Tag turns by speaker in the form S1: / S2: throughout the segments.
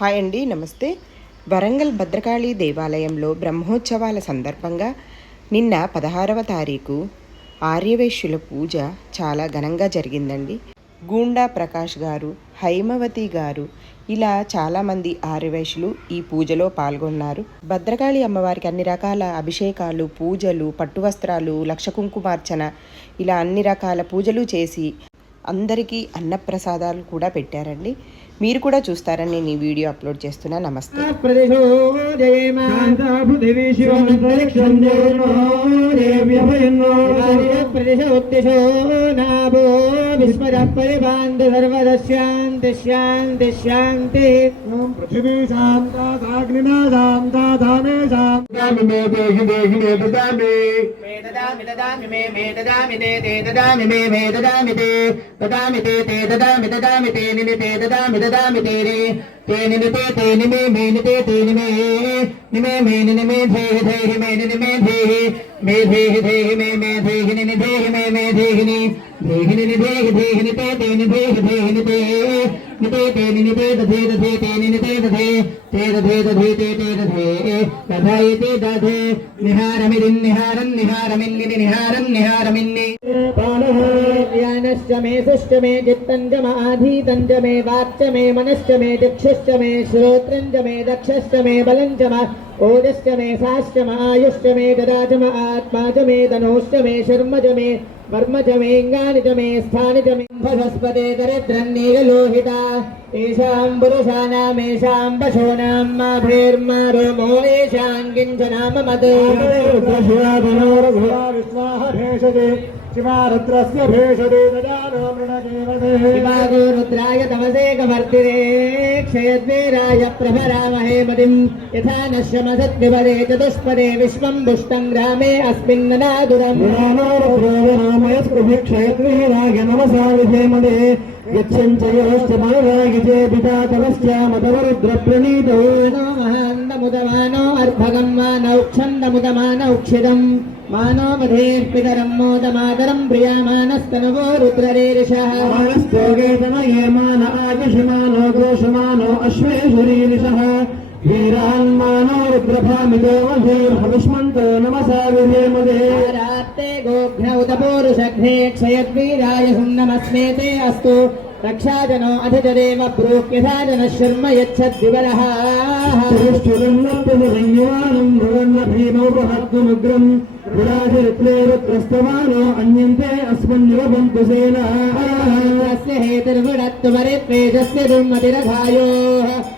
S1: Hi అండి నమస్తే. వరంగల్ భద్రకాళి దేవాలయంలో బ్రహ్మోత్సవాల సందర్భంగా నిన్న పదహారవ తారీఖు ఆర్యవేశ్యుల పూజ చాలా ఘనంగా జరిగిందండి. గూండా ప్రకాష్ గారు హైమవతి గారు ఇలా చాలామంది ఆర్యవేశులు ఈ పూజలో పాల్గొన్నారు. భద్రకాళి అమ్మవారికి అన్ని రకాల అభిషేకాలు పూజలు పట్టు వస్త్రాలు లక్ష కుంకుమార్చన ఇలా అన్ని రకాల పూజలు చేసి అందరికీ అన్నప్రసాదాలు కూడా పెట్టారండి. మీరు కూడా చూస్తారని నేను ఈ వీడియో అప్లోడ్ చేస్తున్నా నమస్తే
S2: ప్రదేశో జయేమ
S3: పృథివీ శివంతరిక్షం జయనో దేవ్యభయన్నో
S2: ప్రదేశ ఉద్దిశో నాభో విస్మర పరిభాంత
S3: శాంతామి మే దేహి దేహి మే దదామి
S2: మే దదామి దదామి మే మే దదామి తే తే దదామి మే మే దదామి తే దదామి తే తే దదామి దదామి తే నిని తే దదామి దదామి తే రే తే నిని తే తే ని మే మే ని తే తే ని మే ని మే మే ని ని మే ధేహి ధేహి మే ని ని మే ధేహి మే ధేహి ధేహి మే మే ధేహి ని ని ధేహి మే మే ధేహి ని ధేహి ని ని ధేహి ధేహి ని తే తే ని ధేహి ధేహి ని తే ని తే తే मे सुश्च मे चित्तञ्च म मे वाच मे मनश्च मे चक्षुश्च मे श्रोत्रञ्च मे दक्ष मे बलंज म मे साश्च म मे गदा म आत्मा मे धनुश्च मे शर्मज मे मर्म च मे स्थानि मे बृहस्पते दरिद्रन्नीलोहिता येषां पुरुषाणामेषां पशूनां
S3: मा शिवारुद्रस्य भेषजे
S2: शिवागो रुद्राय तमसे कवर्तिरे क्षयद्वीराय प्रभरामहे मतिम् यथा नश्यमसत्विपदे चतुष्पदे विश्वम् दुष्टम् ग्रामे अस्मिन्ननादुरम्
S3: रामो क्षयद्वीराय नमसा विधेमदे यच्छञ्चयोश्चमावागिजे पिता तवस्यामतवरुद्रप्रणीतो
S2: नो महान्दमुदमानो अर्भगम् मानौक्षन्दमुदमानौक्षिदम् मानो मधेर्पितरम् मोदमादरम् प्रियामानस्तनवो रुद्ररेरिषः
S3: मानस्तोगेतन ये मान आदिशमानो गोषमानो अश्वेशुरीरिषः वीरान्मानो रुद्रभामितो मधेर्हविष्मन्तो
S2: नमसा विरेमदे ते गोघ्न उत पौरुषघ्ने क्षयद्वीराय सुन्नमस्मे ते अस्तु रक्षाजनो अथ जदेव ब्रूह्यथा जनः शर्म यच्छद्विवरः
S3: संयुवानं
S2: भवन्नभीमौपहत्वमुग्रम् पुराधिरत्रेव प्रस्तवानो अन्यन्ते अस्मन्निव बन्तु सेना हेतुर्वडत्वमरे प्रेषस्य दुर्मतिरभायोः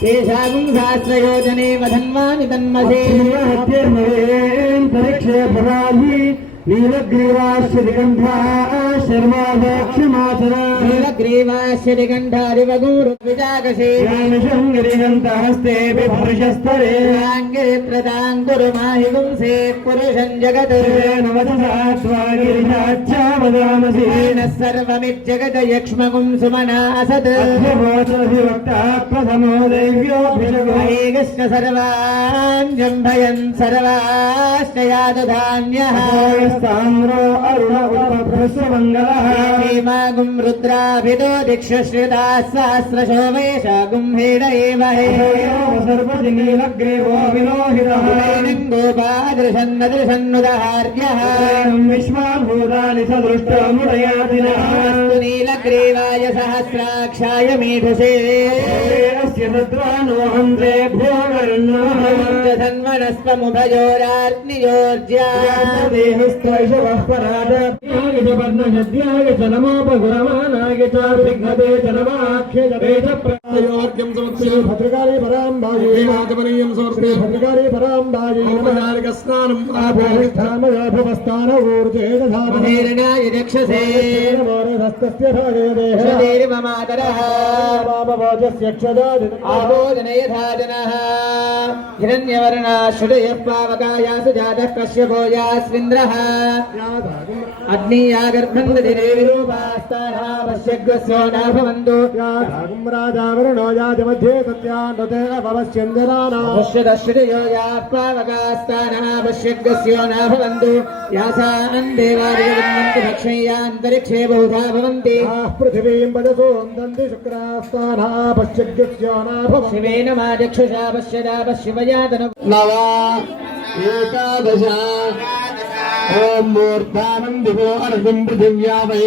S2: तेषागुं सहस्रयोजने वधन्वा नितन्मसे
S3: हत्यर्मवेन्तरिक्षे पराहि
S2: नीलग्रीवास्य निगण्ठारिवगूरु
S3: विजागशेषं गिरिगन्तहस्ते
S2: विपुरुषस्तरे लाङ्गिरित्रदाङ्गुरुमाहि पुंसे पुरुषं जगत्
S3: नवदशाश्वागिरिशाच्चा
S2: वदामसि नः सर्वमिज्जगत यक्ष्मगुं सुमना असत्
S3: अध्यभोतभिवक्तः प्रथमो
S2: दैव्योऽभिषगैकश्च सर्वान् जम्भयन् सर्वाश्च
S3: यादधान्यः सहस्राम्रो अरुण उपभृश्य मङ्गलः
S2: हेमागुं रुद्राभिदो दिक्षश्रिता सहस्रशो वैशागुं
S3: हेडयेमहे सर्वजनीलग्रेवो विलोहितः
S2: गोपादृशन्नदृशन्नुदहार्यः।
S3: विश्वाभूतानि स
S2: दृष्टमुदयादिनः नीलग्रीवाय सहस्राक्षाय मेधसे
S3: अस्य
S2: तद्वानोऽहन्द्रे
S3: भूवर्णः పరాజాయ పద్మజద్యాయ చ నమోపగురమానాయ చ విఘ్నతే చ శ్రీమాధమనీయం సమర్పే భద్రకారే పరాంబాయే ఉపచారక స్నానం
S2: ఆపోహిష్టామయాభవస్థాన ఊర్జే
S3: ధారణీర్ణాయ దక్షసే మోరహస్తస్య భాగే దేహ
S2: శరీర యా పావకాస్తానా పశ్యగ్రస్యో నాభవంతు యాసాన్ దేవాదిగన్వంతు భక్షయ్యాంతరిక్షే బహుధా భవంతి
S3: ఆః పృథివీం వదసో దంది శుక్రాస్థానా పశ్యగ్యస్యానాభవ
S2: శివేన మా చక్షుషా పశ్యదా పశ్యవయాతన
S3: నవ ఏకాదశ ఓం మూర్ధానం దివో అర్ధం పృథివ్యా వై